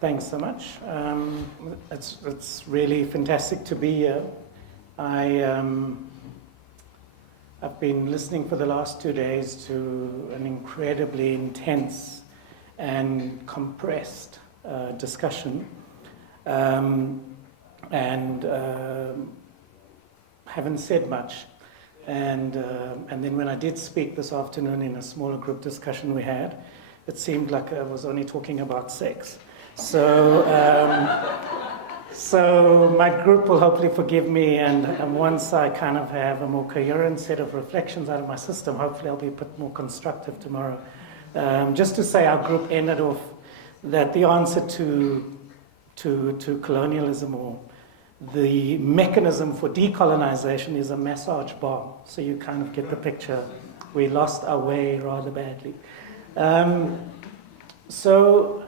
Thanks so much. It's really fantastic to be here. I've been listening for the last 2 days to an incredibly intense and compressed discussion, and haven't said much. And then when I did speak this afternoon in a smaller group discussion we had, it seemed like I was only talking about sex. So my group will hopefully forgive me, and once I kind of have a more coherent set of reflections out of my system, hopefully I'll be a bit more constructive tomorrow. Just to say, our group ended off that the answer to colonialism, or the mechanism for decolonization, is a massage bomb. So you kind of get the picture. We lost our way rather badly. So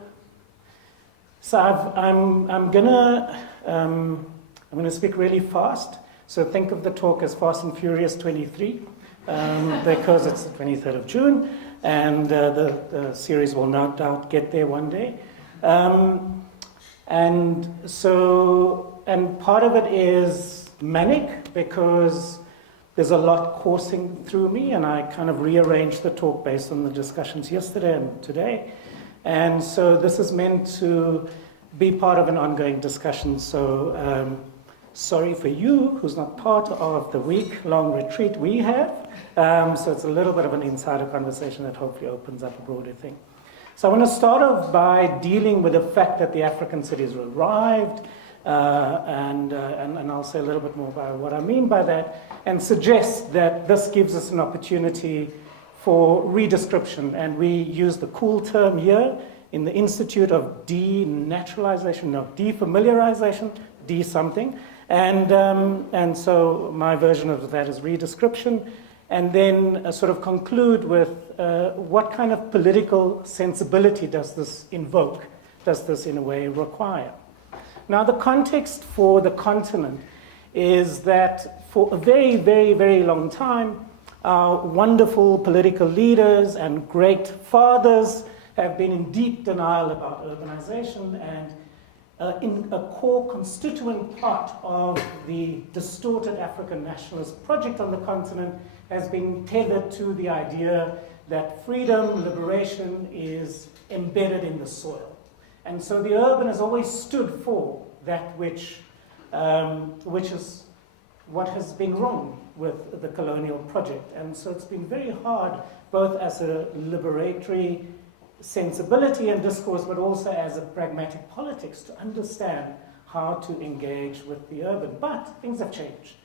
I'm gonna speak really fast. So think of the talk as Fast and Furious 23, because it's the 23rd of June, and the series will no doubt get there one day. And part of it is manic, because there's a lot coursing through me, and I kind of rearranged the talk based on the discussions yesterday and today. And so this is meant to be part of an ongoing discussion. So sorry for you who's not part of the week-long retreat we have. So it's a little bit of an insider conversation that hopefully opens up a broader thing. So I want to start off by dealing with the fact that the African cities arrived, and I'll say a little bit more about what I mean by that, and suggest that this gives us an opportunity for redescription, and we use the cool term here in the Institute of defamiliarization, something, and so my version of that is redescription, and then sort of conclude with what kind of political sensibility does this invoke, does this in a way require. Now the context for the continent is that for a very, very, very long time, our wonderful political leaders and great fathers have been in deep denial about urbanization, and in a core constituent part of the distorted African nationalist project on the continent has been tethered to the idea that freedom, liberation is embedded in the soil. And so the urban has always stood for that which is what has been wrong with the colonial project. And so it's been very hard, both as a liberatory sensibility and discourse, but also as a pragmatic politics, to understand how to engage with the urban. But things have changed.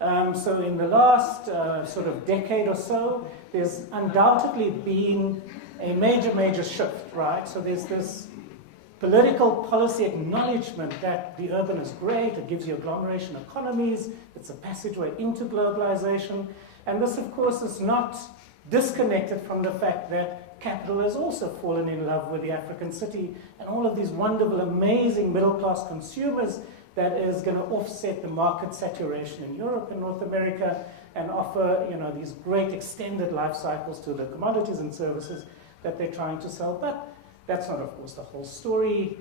So in the last sort of decade or so, there's undoubtedly been a major shift, right? So there's this political policy acknowledgement that the urban is great, it gives you agglomeration economies, it's a passageway into globalization, and this of course is not disconnected from the fact that capital has also fallen in love with the African city and all of these wonderful, amazing middle-class consumers that is going to offset the market saturation in Europe and North America and offer, these great extended life cycles to the commodities and services that they're trying to sell. But that's not, of course, the whole story.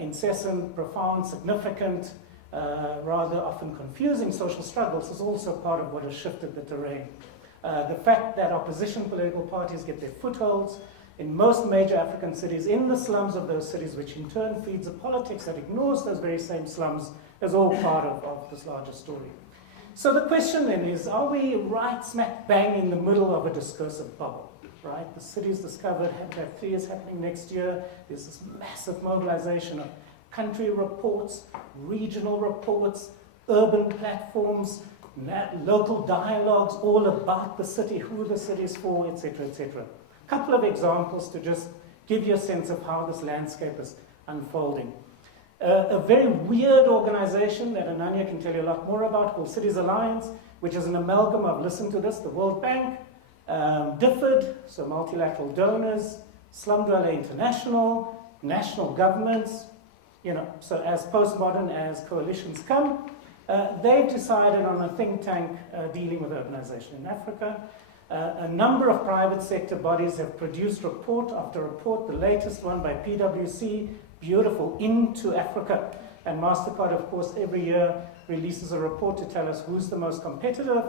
Incessant, profound, significant, rather often confusing social struggles is also part of what has shifted the terrain. The fact that opposition political parties get their footholds in most major African cities, in the slums of those cities, which in turn feeds a politics that ignores those very same slums, is all part of this larger story. So the question then is, are we right smack bang in the middle of a discursive bubble? Right, the cities discovered Habitat 3 is happening next year. There's this massive mobilization of country reports, regional reports, urban platforms, local dialogues, all about the city, who the city is for, etc., etc. A couple of examples to just give you a sense of how this landscape is unfolding. A very weird organization that Ananya can tell you a lot more about, called Cities Alliance, which is an amalgam of, listen to this, the World Bank, DFID, so multilateral donors, Slum Dweller International, national governments, so as postmodern as coalitions come, they've decided on a think tank dealing with urbanization in Africa. A number of private sector bodies have produced report after report, the latest one by PwC, beautiful, into Africa. And MasterCard, of course, every year releases a report to tell us who's the most competitive.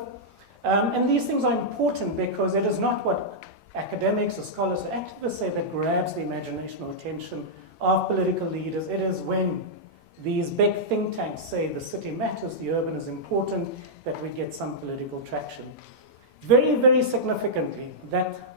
And these things are important because it is not what academics or scholars or activists say that grabs the imagination or attention of political leaders. It is when these big think tanks say the city matters, the urban is important, that we get some political traction. Very, very significantly, that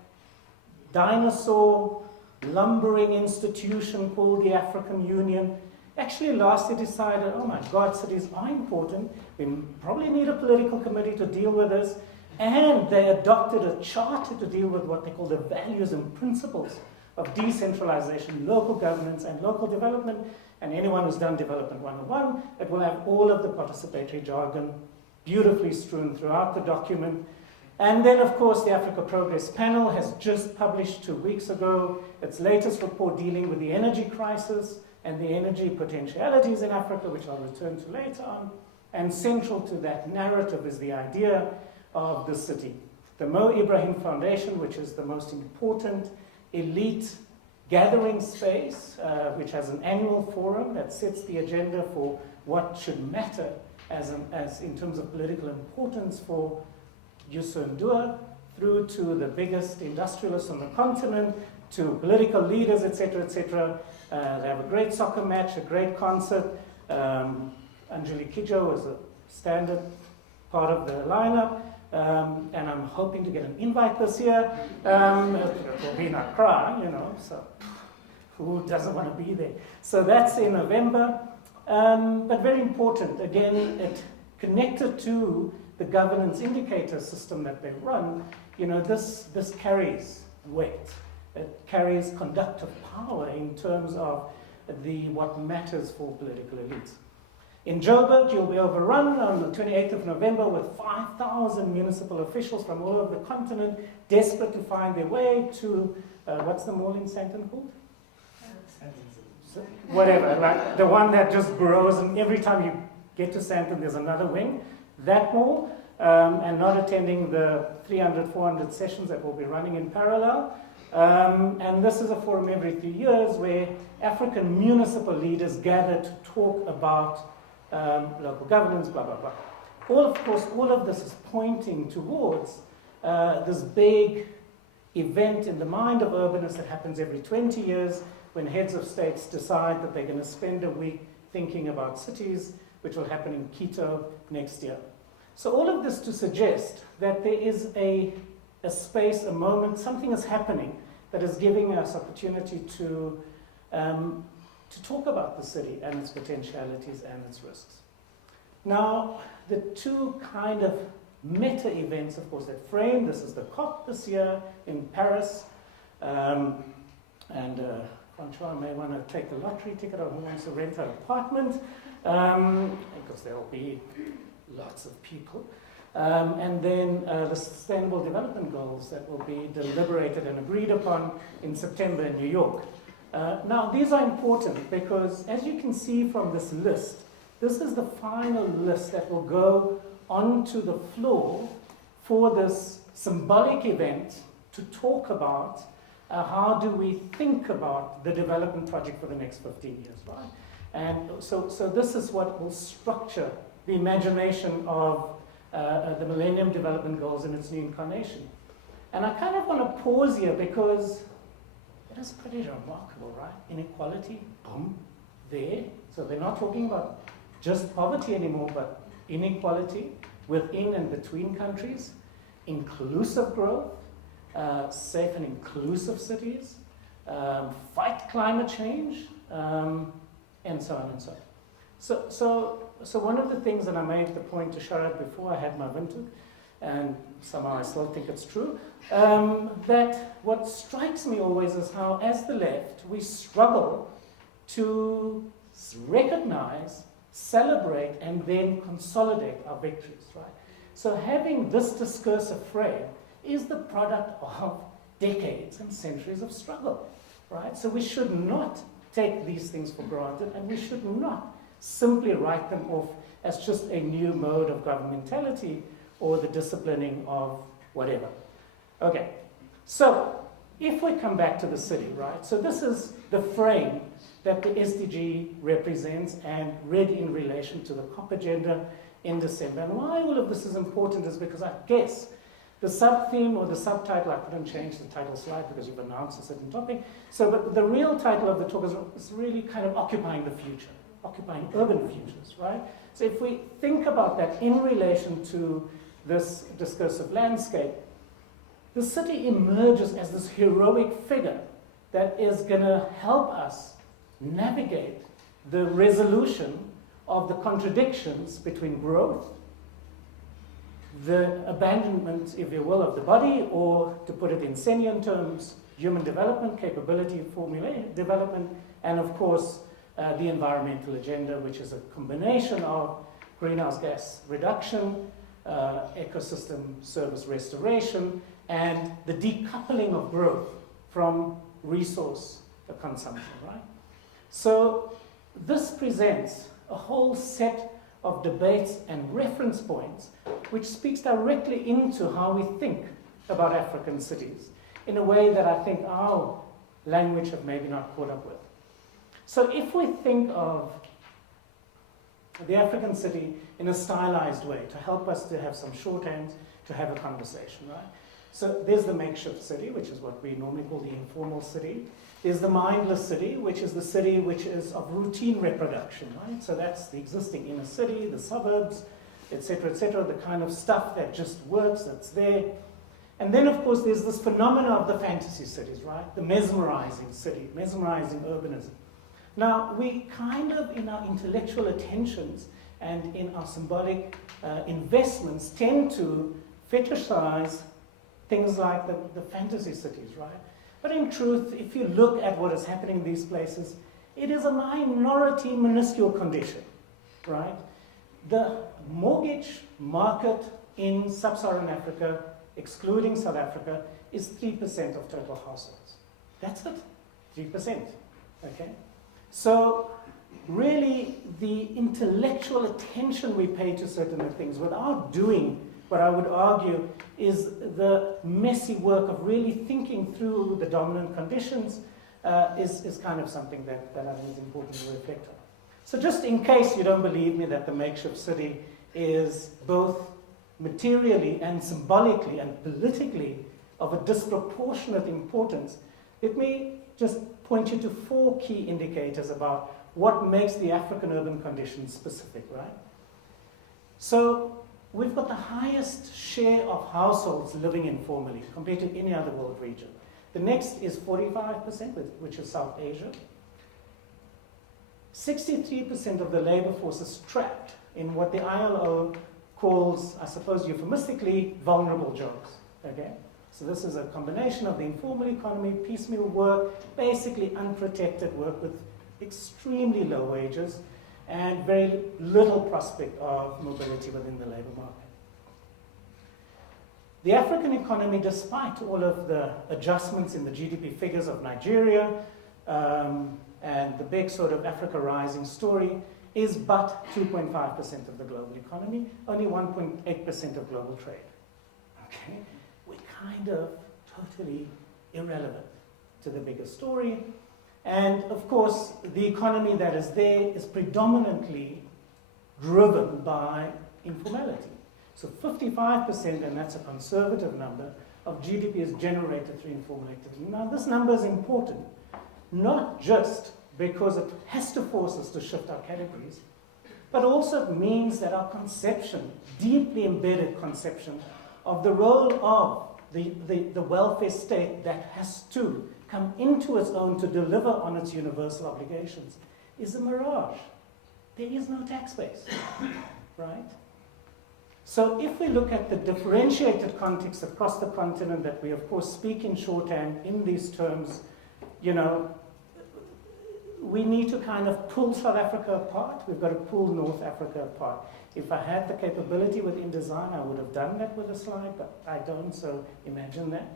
dinosaur lumbering institution called the African Union actually lastly decided, oh my God, cities are important. We probably need a political committee to deal with this. And they adopted a charter to deal with what they call the values and principles of decentralization, local governance, and local development. And anyone who's done Development 101, it will have all of the participatory jargon beautifully strewn throughout the document. And then, of course, the Africa Progress Panel has just published 2 weeks ago its latest report dealing with the energy crisis and the energy potentialities in Africa, which I'll return to later on. And central to that narrative is the idea of the city. The Mo Ibrahim Foundation, which is the most important elite gathering space, which has an annual forum that sets the agenda for what should matter as in terms of political importance for Yusundua, through to the biggest industrialists on the continent, to political leaders, etc., etc. They have a great soccer match, a great concert. Anjali Kijo is a standard part of the lineup, and I'm hoping to get an invite this year. It will be in Accra, you know, so who doesn't want to be there? So that's in November, but very important. Again, it connected to the governance indicator system that they run. You know, this carries weight. It carries conductive power in terms of what matters for political elites. In Joburg, you'll be overrun on the 28th of November with 5,000 municipal officials from all over the continent, desperate to find their way to, what's the mall in Sandton called? Whatever, like the one that just grows, and every time you get to Sandton, there's another wing. That mall, and not attending the 300, 400 sessions that will be running in parallel. And this is a forum every 3 years where African municipal leaders gather to talk about local governance, blah, blah, blah. All of this is pointing towards this big event in the mind of urbanists that happens every 20 years when heads of states decide that they're going to spend a week thinking about cities, which will happen in Quito next year. So all of this to suggest that there is a space, a moment, something is happening that is giving us opportunity to talk about the city and its potentialities and its risks. Now, the two kind of meta events, of course, that frame this is the COP this year in Paris, and Francois may want to take the lottery ticket or who wants to rent an apartment, because there will be lots of people. And then the Sustainable Development Goals that will be deliberated and agreed upon in September in New York. Now, these are important because, as you can see from this list, this is the final list that will go onto the floor for this symbolic event to talk about how do we think about the development project for the next 15 years, right? And so this is what will structure the imagination of the Millennium Development Goals in its new incarnation. And I kind of want to pause here because it is pretty remarkable, right? Inequality, boom, there. So they're not talking about just poverty anymore, but inequality within and between countries, inclusive growth, safe and inclusive cities, fight climate change, and so on and so on. So one of the things that I made the point to Sharad before I had my Windhoek, and somehow I still think it's true, that what strikes me always is how, as the left, we struggle to recognize, celebrate, and then consolidate our victories, right? So having this discursive frame is the product of decades and centuries of struggle, right? So we should not take these things for granted, and we should not simply write them off as just a new mode of governmentality or the disciplining of whatever. Okay, so if we come back to the city, right? So this is the frame that the SDG represents and read in relation to the COP agenda in December. And why all of this is important is because I guess the sub-theme or the subtitle, I couldn't change the title slide because you've announced a certain topic. So, but the real title of the talk is really kind of occupying the future, occupying urban futures, right? So if we think about that in relation to this discursive landscape, the city emerges as this heroic figure that is going to help us navigate the resolution of the contradictions between growth, the abandonment, if you will, of the body, or to put it in Senian terms, human development, capability formula development, and of course the environmental agenda, which is a combination of greenhouse gas reduction, ecosystem service restoration, and the decoupling of growth from resource consumption, right? So this presents a whole set of debates and reference points which speaks directly into how we think about African cities in a way that I think our language have maybe not caught up with. So if we think of the African city in a stylized way to help us to have some shorthand to have a conversation, right? So there's the makeshift city, which is what we normally call the informal city. There's the mindless city, which is the city which is of routine reproduction, right? So that's the existing inner city, the suburbs, etc., the kind of stuff that just works, that's there. And then, of course, there's this phenomena of the fantasy cities, right? The mesmerizing city, mesmerizing urbanism. Now, we kind of, in our intellectual attentions and in our symbolic investments, tend to fetishize things like the fantasy cities, right? But in truth, if you look at what is happening in these places, it is a minority, minuscule condition, right? The mortgage market in sub-Saharan Africa, excluding South Africa, is 3% of total households. That's it, 3%, okay? So really, the intellectual attention we pay to certain things without doing what I would argue is the messy work of really thinking through the dominant conditions is kind of something that I think is important to reflect on. So just in case you don't believe me that the makeshift city is both materially and symbolically and politically of a disproportionate importance, let me just point you to 4 key indicators about what makes the African urban conditions specific, right? So we've got the highest share of households living informally compared to any other world region. The next is 45%, which is South Asia. 63% of the labor force is trapped in what the ILO calls, I suppose euphemistically, vulnerable jobs, okay? So this is a combination of the informal economy, piecemeal work, basically unprotected work with extremely low wages, and very little prospect of mobility within the labor market. The African economy, despite all of the adjustments in the GDP figures of Nigeria and the big sort of Africa rising story, is but 2.5% of the global economy, only 1.8% of global trade. Okay? We're kind of totally irrelevant to the bigger story. And of course, the economy that is there is predominantly driven by informality. So 55%, and that's a conservative number, of GDP is generated through informal activity. Now, this number is important, not just because it has to force us to shift our categories, but also it means that our conception, deeply embedded conception, of the role of the welfare state that has to come into its own to deliver on its universal obligations is a mirage. There is no tax base, right? So if we look at the differentiated context across the continent that we of course speak in shorthand in these terms, you know, we need to kind of pull South Africa apart. We've got to pull North Africa apart. If I had the capability with InDesign, I would have done that with a slide, but I don't, so imagine that.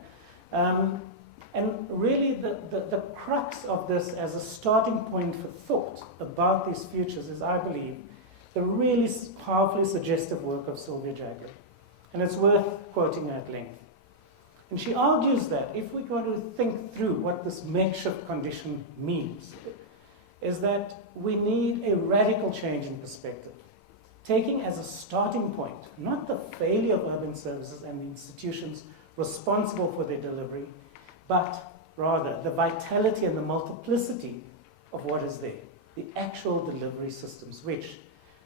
And really the crux of this as a starting point for thought about these futures is, I believe, the really powerfully suggestive work of Sylvia Jagler. And it's worth quoting at length. And she argues that if we're going to think through what this makeshift condition means, is that we need a radical change in perspective, taking as a starting point not the failure of urban services and the institutions responsible for their delivery, but rather the vitality and the multiplicity of what is there, the actual delivery systems, which,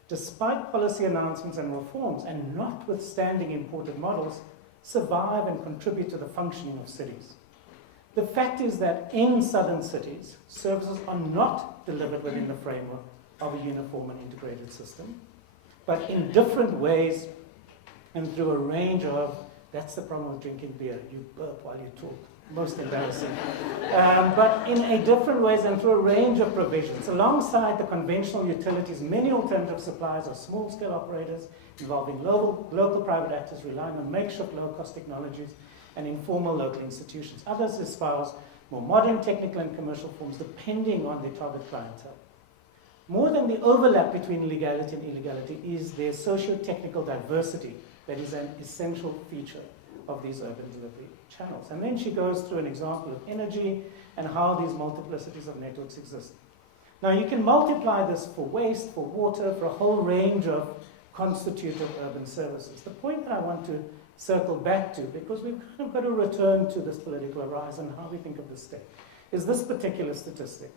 despite policy announcements and reforms, and notwithstanding imported models, survive and contribute to the functioning of cities. The fact is that in southern cities, services are not delivered within the framework of a uniform and integrated system, but in different ways and through a range of, that's the problem with drinking beer, you burp while you talk, most embarrassing, but in a different ways and through a range of provisions. Alongside the conventional utilities, many alternative suppliers are small-scale operators involving local private actors relying on makeshift low-cost technologies and informal local institutions. Others espouse more modern technical and commercial forms depending on their target clientele. More than the overlap between legality and illegality is their socio-technical diversity that is an essential feature of these urban delivery channels. And then she goes through an example of energy and how these multiplicities of networks exist. Now you can multiply this for waste, for water, for a whole range of constitutive urban services. The point that I want to circle back to, because we've kind of got to return to this political horizon, how we think of the state, is this particular statistic.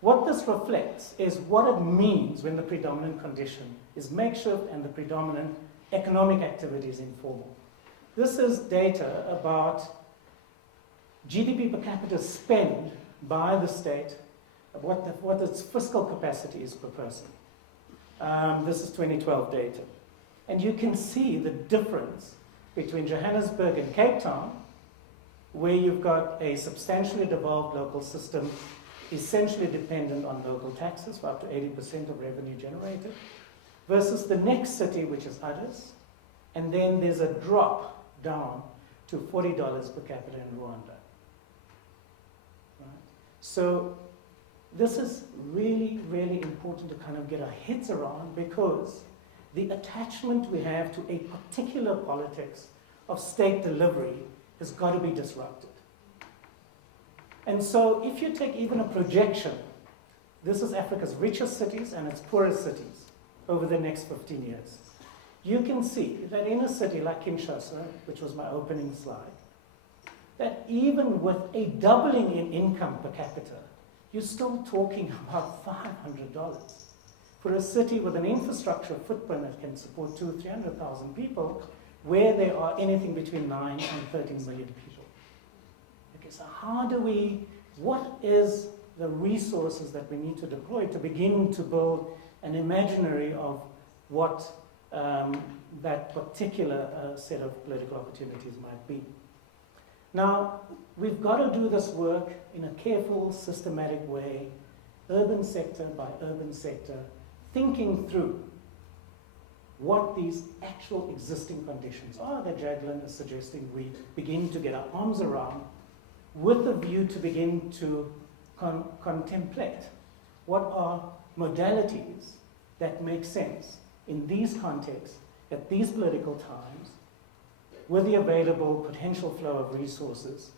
What this reflects is what it means when the predominant condition is makeshift and the predominant economic activity is informal. This is data about GDP per capita spend by the state, what its fiscal capacity is per person. This is 2012 data. And you can see the difference between Johannesburg and Cape Town, where you've got a substantially devolved local system, essentially dependent on local taxes for up to 80% of revenue generated, versus the next city, which is Addis, and then there's a drop down to $40 per capita in Rwanda. Right? So this is really, really important to kind of get our heads around, because the attachment we have to a particular politics of state delivery has got to be disrupted. And so if you take even a projection, this is Africa's richest cities and its poorest cities over the next 15 years. You can see that in a city like Kinshasa, which was my opening slide, that even with a doubling in income per capita, you're still talking about $500. For a city with an infrastructure footprint that can support 200,000-300,000 people, where there are anything between 9 and 13 million people. Okay, so what is the resources that we need to deploy to begin to build an imaginary of what that particular set of political opportunities might be? Now, we've got to do this work in a careful, systematic way, urban sector by urban sector, thinking through what these actual existing conditions are that Jacqueline is suggesting we begin to get our arms around, with a view to begin to contemplate what are modalities that make sense in these contexts, at these political times, with the available potential flow of resources,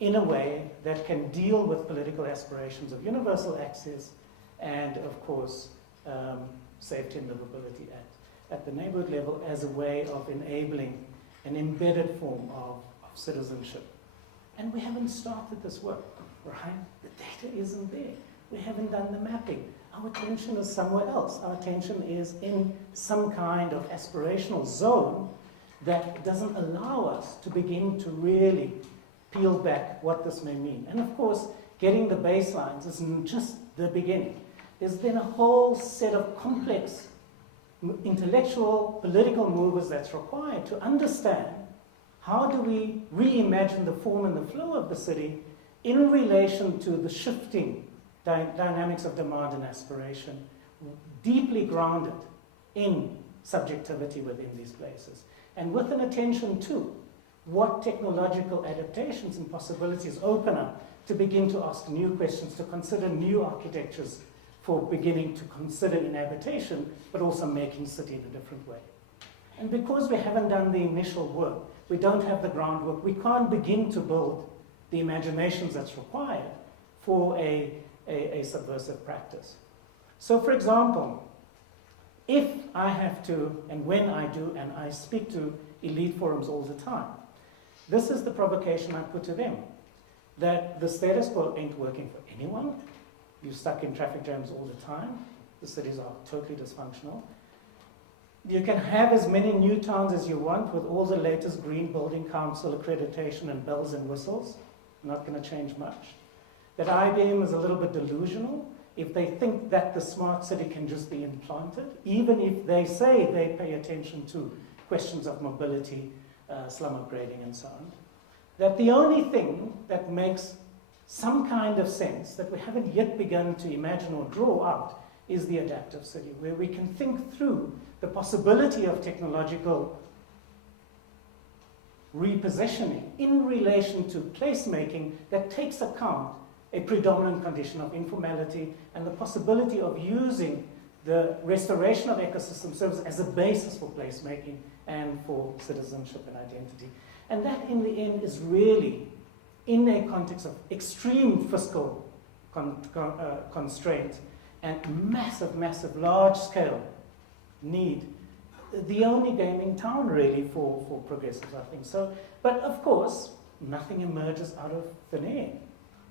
in a way that can deal with political aspirations of universal access and, of course, safety and livability at the neighborhood level, as a way of enabling an embedded form of citizenship. And we haven't started this work, right? The data isn't there. We haven't done the mapping. Our attention is somewhere else. Our attention is in some kind of aspirational zone that doesn't allow us to begin to really peel back what this may mean. And of course, getting the baselines is just the beginning. There's then a whole set of complex intellectual, political movers that's required to understand how do we reimagine the form and the flow of the city in relation to the shifting dynamics of demand and aspiration, deeply grounded in subjectivity within these places, and with an attention to what technological adaptations and possibilities open up to begin to ask new questions, to consider new architectures for beginning to consider inhabitation, but also making city in a different way. And because we haven't done the initial work, we don't have the groundwork, we can't begin to build the imaginations that's required for a a subversive practice. So for example, if I have to, and when I do, and I speak to elite forums all the time, this is the provocation I put to them, that the status quo ain't working for anyone. You're stuck in traffic jams all the time. The cities are totally dysfunctional. You can have as many new towns as you want with all the latest Green Building Council accreditation and bells and whistles. Not going to change much. That IBM is a little bit delusional if they think that the smart city can just be implanted, even if they say they pay attention to questions of mobility, slum upgrading, and so on. That the only thing that makes some kind of sense that we haven't yet begun to imagine or draw out is the adaptive city, where we can think through the possibility of technological repositioning in relation to placemaking that takes account a predominant condition of informality and the possibility of using the restoration of ecosystem services as a basis for placemaking and for citizenship and identity. And that, in the end, is really, in a context of extreme fiscal constraints and massive, large-scale need, the only game in town, really, for progressives, I think. So, but of course, nothing emerges out of thin air.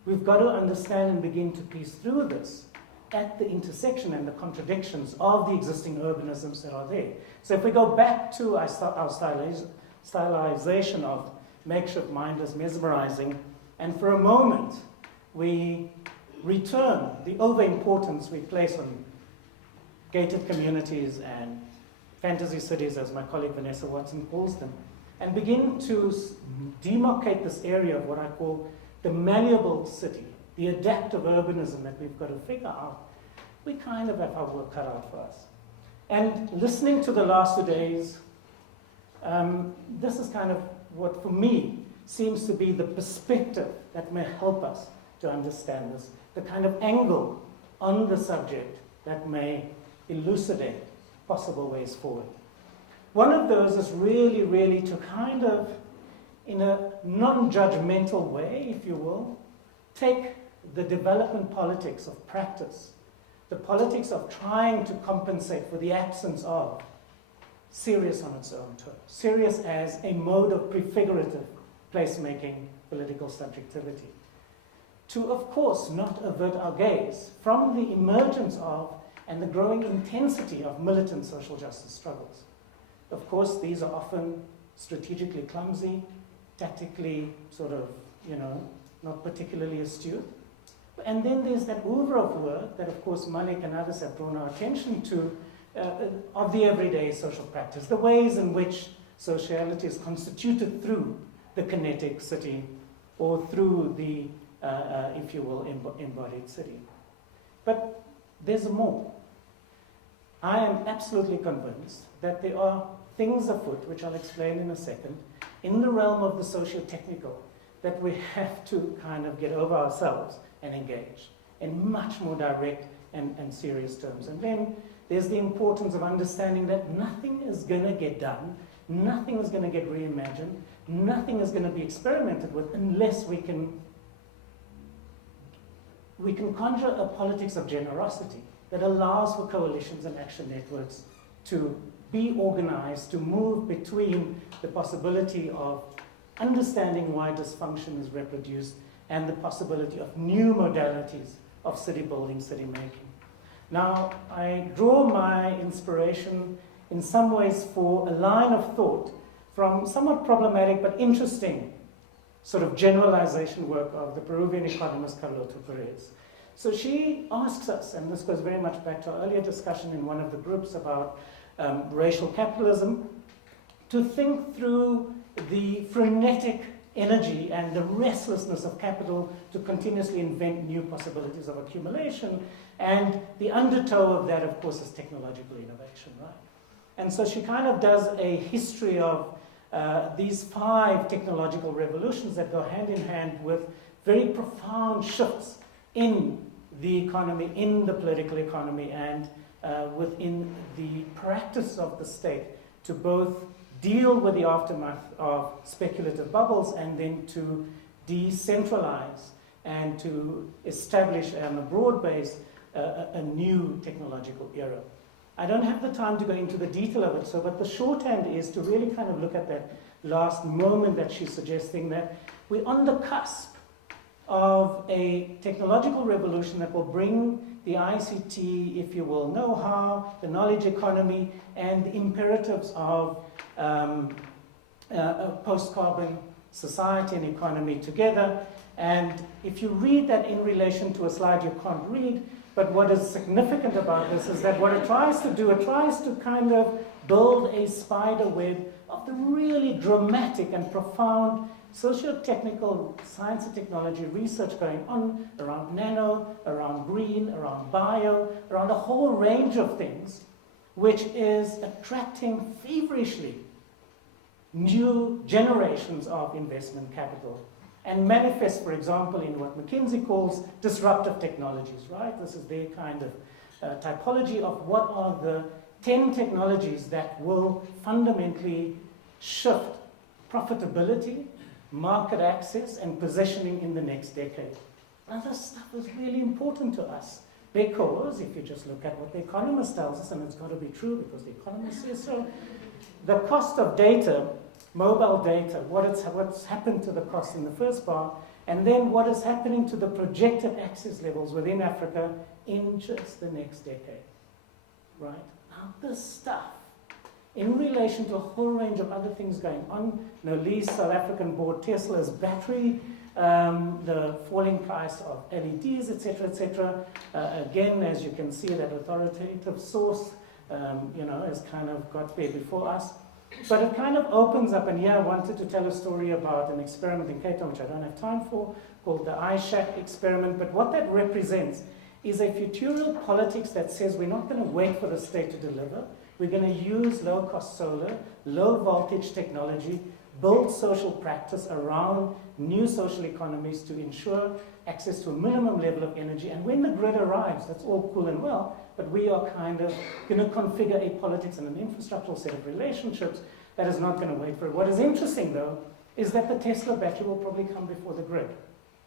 We've got to understand and begin to piece through this at the intersection and the contradictions of the existing urbanisms that are there. So if we go back to our stylization of makeshift mindless mesmerizing, and for a moment we return the overimportance we place on gated communities and fantasy cities, as my colleague Vanessa Watson calls them, and begin to demarcate this area of what I call the malleable city, the adaptive urbanism that we've got to figure out, we kind of have our work cut out for us. And listening to the last 2 days, this is kind of what, for me, seems to be the perspective that may help us to understand this, the kind of angle on the subject that may elucidate possible ways forward. One of those is really to kind of, in a non-judgmental way, if you will, take the development politics of practice, the politics of trying to compensate for the absence of serious on its own terms, serious as a mode of prefigurative placemaking political subjectivity, to, of course, not avert our gaze from the emergence of and the growing intensity of militant social justice struggles. Of course, these are often strategically clumsy, tactically sort of, not particularly astute. And then there's that oeuvre of work that, of course, Malik and others have drawn our attention to, of the everyday social practice, the ways in which sociality is constituted through the kinetic city or through the, if you will, embodied city. But there's more. I am absolutely convinced that there are things afoot, which I'll explain in a second, in the realm of the socio-technical, that we have to kind of get over ourselves and engage in much more direct and serious terms. And then there's the importance of understanding that nothing is going to get done, nothing is going to get reimagined, nothing is going to be experimented with unless we can conjure a politics of generosity that allows for coalitions and action networks to be organized, to move between the possibility of understanding why dysfunction is reproduced and the possibility of new modalities of city building, city making. Now, I draw my inspiration in some ways for a line of thought from somewhat problematic but interesting sort of generalization work of the Peruvian economist Carlota Perez. So she asks us, and this goes very much back to our earlier discussion in one of the groups about racial capitalism, to think through the frenetic energy and the restlessness of capital to continuously invent new possibilities of accumulation, and the undertow of that, of course, is technological innovation, right? And so she kind of does a history of these 5 technological revolutions that go hand in hand with very profound shifts in the economy, in the political economy, and within the practice of the state to both deal with the aftermath of speculative bubbles and then to decentralize and to establish on a broad base a new technological era. I don't have the time to go into the detail of it, but the shorthand is to really kind of look at that last moment that she's suggesting, that we're on the cusp of a technological revolution that will bring the ICT, if you will, know-how, the knowledge economy, and the imperatives of a post-carbon society and economy together. And if you read that in relation to a slide you can't read, but what is significant about this is that what it tries to do, it tries to kind of build a spider web of the really dramatic and profound socio-technical science and technology research going on around nano, around green, around bio, around a whole range of things, which is attracting feverishly new generations of investment capital, and manifests, for example, in what McKinsey calls disruptive technologies, right? This is their kind of typology of what are the 10 technologies that will fundamentally shift profitability, market access, and positioning in the next decade. Now, this stuff is really important to us because if you just look at what the Economist tells us, and it's got to be true because the Economist says so, the cost of data, mobile data, what's happened to the cost in the first bar, and then what is happening to the projected access levels within Africa in just the next decade, right? Now, this stuff, in relation to a whole range of other things going on, no least South African bought Tesla's battery, the falling price of LEDs, etc., etc. Again, as you can see, that authoritative source, has kind of got there before us. But it kind of opens up, and here I wanted to tell a story about an experiment in Cape Town, which I don't have time for, called the iShack experiment. But what that represents is a futural politics that says we're not going to wait for the state to deliver. We're going to use low-cost solar, low-voltage technology, build social practice around new social economies to ensure access to a minimum level of energy. And when the grid arrives, that's all cool and well, but we are kind of going to configure a politics and an infrastructural set of relationships that is not going to wait for it. What is interesting, though, is that the Tesla battery will probably come before the grid,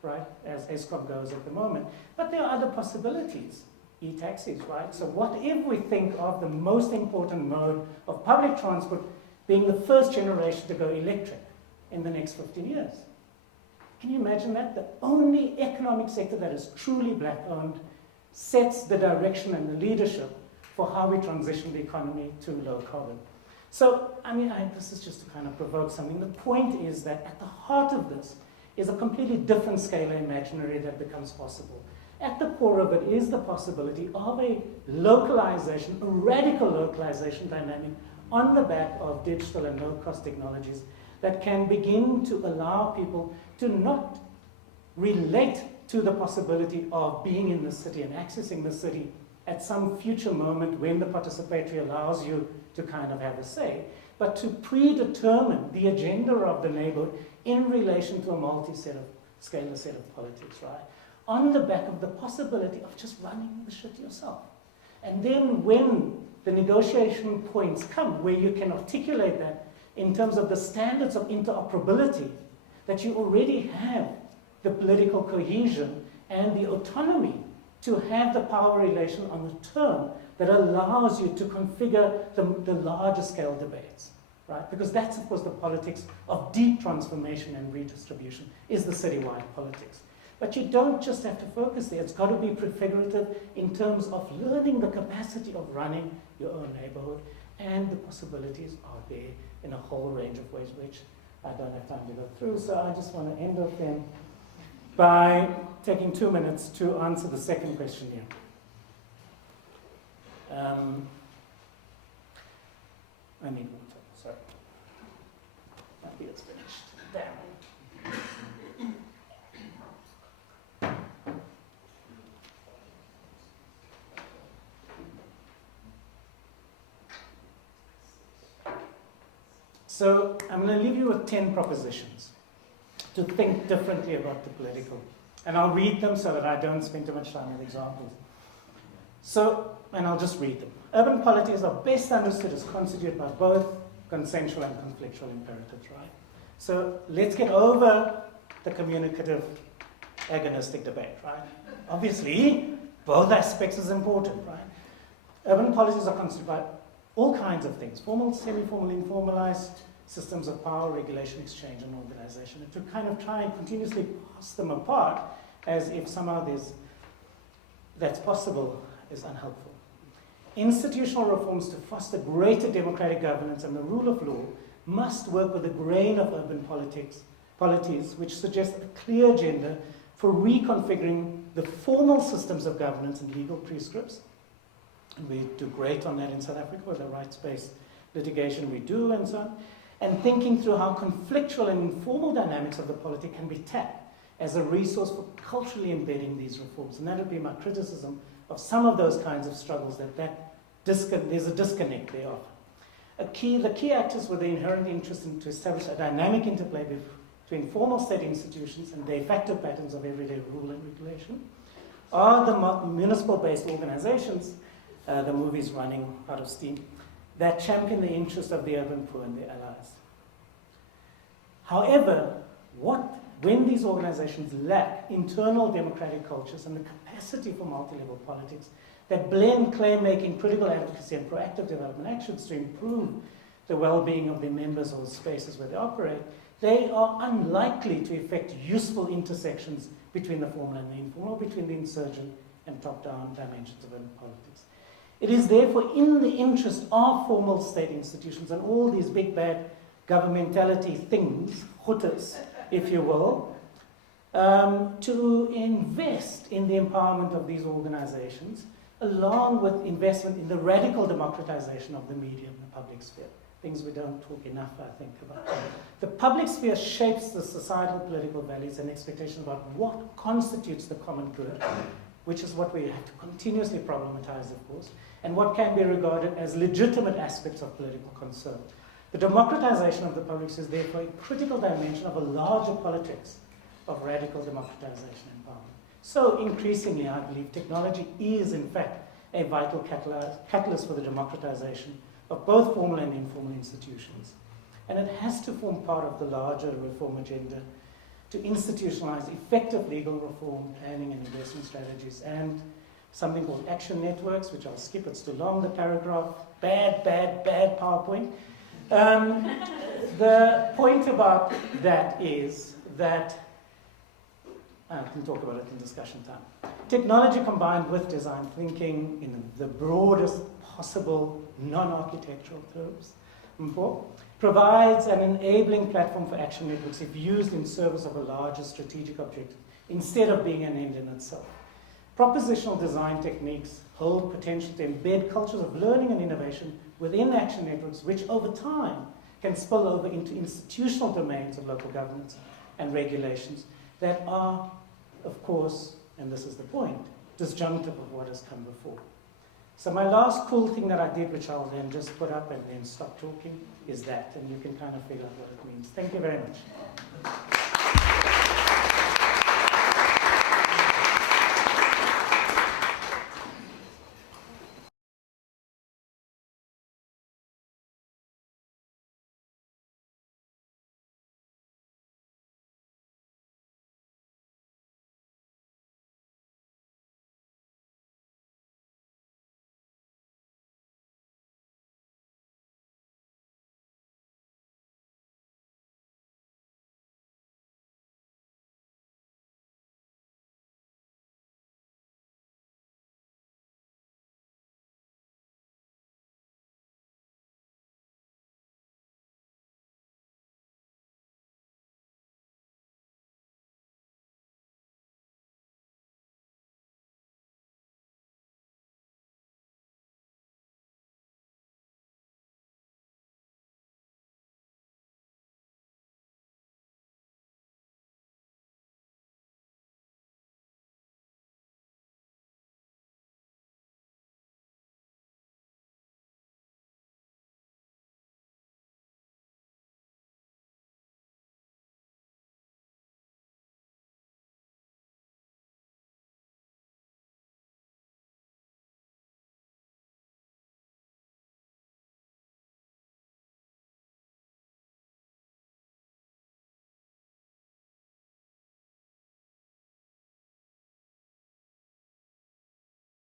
right, as Eskom goes at the moment. But there are other possibilities. E-taxis, right? So what if we think of the most important mode of public transport being the first generation to go electric in the next 15 years? Can you imagine that? The only economic sector that is truly black-owned sets the direction and the leadership for how we transition the economy to low carbon. So, this is just to kind of provoke something. The point is that at the heart of this is a completely different scalar imaginary that becomes possible. At the core of it is the possibility of a localization, a radical localization dynamic on the back of digital and low-cost technologies that can begin to allow people to not relate to the possibility of being in the city and accessing the city at some future moment when the participatory allows you to kind of have a say, but to predetermine the agenda of the neighborhood in relation to a scalar set of politics, right? On the back of the possibility of just running the shit yourself. And then when the negotiation points come where you can articulate that in terms of the standards of interoperability, that you already have the political cohesion and the autonomy to have the power relation on the term that allows you to configure the larger scale debates, right? Because that's, of course, the politics of deep transformation and redistribution, is the citywide politics. But you don't just have to focus there. It's got to be prefigurative in terms of learning the capacity of running your own neighborhood, and the possibilities are there in a whole range of ways, which I don't have time to go through. So I just want to end off then by taking 2 minutes to answer the second question here. I need water, sorry. Maybe it's finished. Damn. So I'm going to leave you with 10 propositions to think differently about the political. And I'll read them so that I don't spend too much time with examples. So, and I'll just read them. Urban politics are best understood as constituted by both consensual and conflictual imperatives, right? So let's get over the communicative agonistic debate, right? Obviously, both aspects is important, right? Urban policies are constituted by all kinds of things, formal, semi-formal, informalized systems of power, regulation, exchange, and organization. And to kind of try and continuously pass them apart as if somehow that's possible is unhelpful. Institutional reforms to foster greater democratic governance and the rule of law must work with the grain of urban polities which suggest a clear agenda for reconfiguring the formal systems of governance and legal prescripts. And we do great on that in South Africa with the rights-based litigation we do and so on. And thinking through how conflictual and informal dynamics of the polity can be tapped as a resource for culturally embedding these reforms. And that would be my criticism of some of those kinds of struggles, there's a disconnect there often. The key actors with the inherent interest in to establish a dynamic interplay between formal state institutions and de facto patterns of everyday rule and regulation are the municipal-based organizations, the movies running out of steam, that champion the interests of the urban poor and their allies. However, when these organizations lack internal democratic cultures and the capacity for multi-level politics that blend claim-making, critical advocacy, and proactive development actions to improve the well-being of their members or the spaces where they operate, they are unlikely to effect useful intersections between the formal and the informal, or between the insurgent and top-down dimensions of urban politics. It is therefore in the interest of formal state institutions and all these big bad governmentality things, chutas, if you will, to invest in the empowerment of these organizations, along with investment in the radical democratization of the media and the public sphere. Things we don't talk enough, I think, about. The public sphere shapes the societal political values and expectations about what constitutes the common good, which is what we have to continuously problematize, of course, and what can be regarded as legitimate aspects of political concern. The democratization of the public sphere is therefore a critical dimension of a larger politics of radical democratization and empowerment. So increasingly, I believe technology is, in fact, a vital catalyst for the democratization of both formal and informal institutions. And it has to form part of the larger reform agenda to institutionalize effective legal reform, planning and investment strategies, and something called action networks, which I'll skip, it's too long, the paragraph, bad PowerPoint. The point about that is that, I can talk about it in discussion time. Technology combined with design thinking in the broadest possible non-architectural terms provides an enabling platform for action networks if used in service of a larger strategic objective instead of being an end in itself. Propositional design techniques hold potential to embed cultures of learning and innovation within action networks, which over time can spill over into institutional domains of local governance and regulations that are, of course, and this is the point, disjunctive of what has come before. So my last cool thing that I did, which I'll then just put up and then stop talking, is that, and you can kind of figure out what it means. Thank you very much.